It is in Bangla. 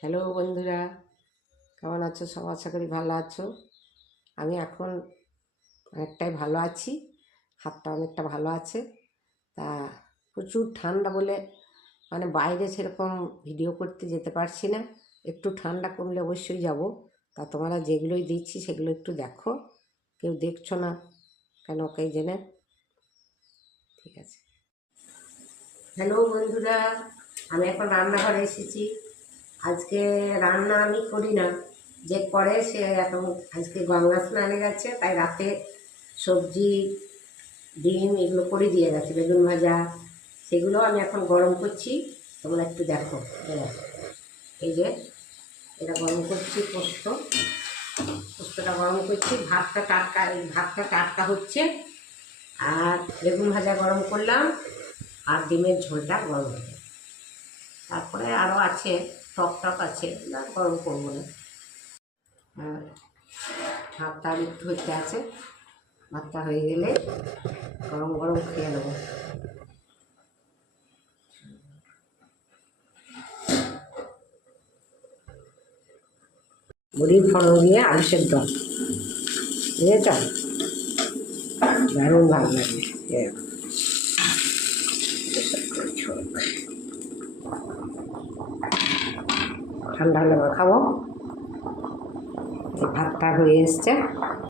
হ্যালো বন্ধুরা, কেমন আছো? সব আশা করি ভালো আছো। আমি এখন অনেকটাই ভালো আছি, হাতটা অনেকটা ভালো আছে। তা প্রচুর ঠান্ডা বলে বাইরে সেরকম ভিডিও করতে যেতে পারছি না। একটু ঠান্ডা কমলে অবশ্যই যাব। তা তোমরা যেগুলোই দিচ্ছি সেগুলো একটু দেখো, কেউ দেখছো না কেন কে জেনে। ঠিক আছে। হ্যালো বন্ধুরা, আমি এখন রান্নাঘরে এসেছি। আজকে রান্না আমি করি না, যে করে সে এখন আজকে গঙ্গা স্নানে গেছে, তাই রাতে সবজি ডিম এগুলো করে দিয়ে গেছে, বেগুন ভাজা, সেগুলো আমি এখন গরম করছি। তোমরা একটু দেখো। এই যে এটা গরম করছি, পোস্তটা গরম করছি। ভাতটা টাটকা হচ্ছে, আর বেগুন ভাজা গরম করলাম, আর ডিমের ঝোলটা গরম হবে। তারপরে আরও আছে, টক আছে, না গরম করবো না। আর ভাতটা একটু হতে আছে, ভাতটা হয়ে গেলে গরম গরম খেয়ে নেবো। মুড়ির ফোড়ন দিয়ে আলু সেদ্ধ, বুঝেছ? দারুণ ভালো লাগে। ঠান্ডা হলে খাবো। ভাতটা হয়ে এসছে।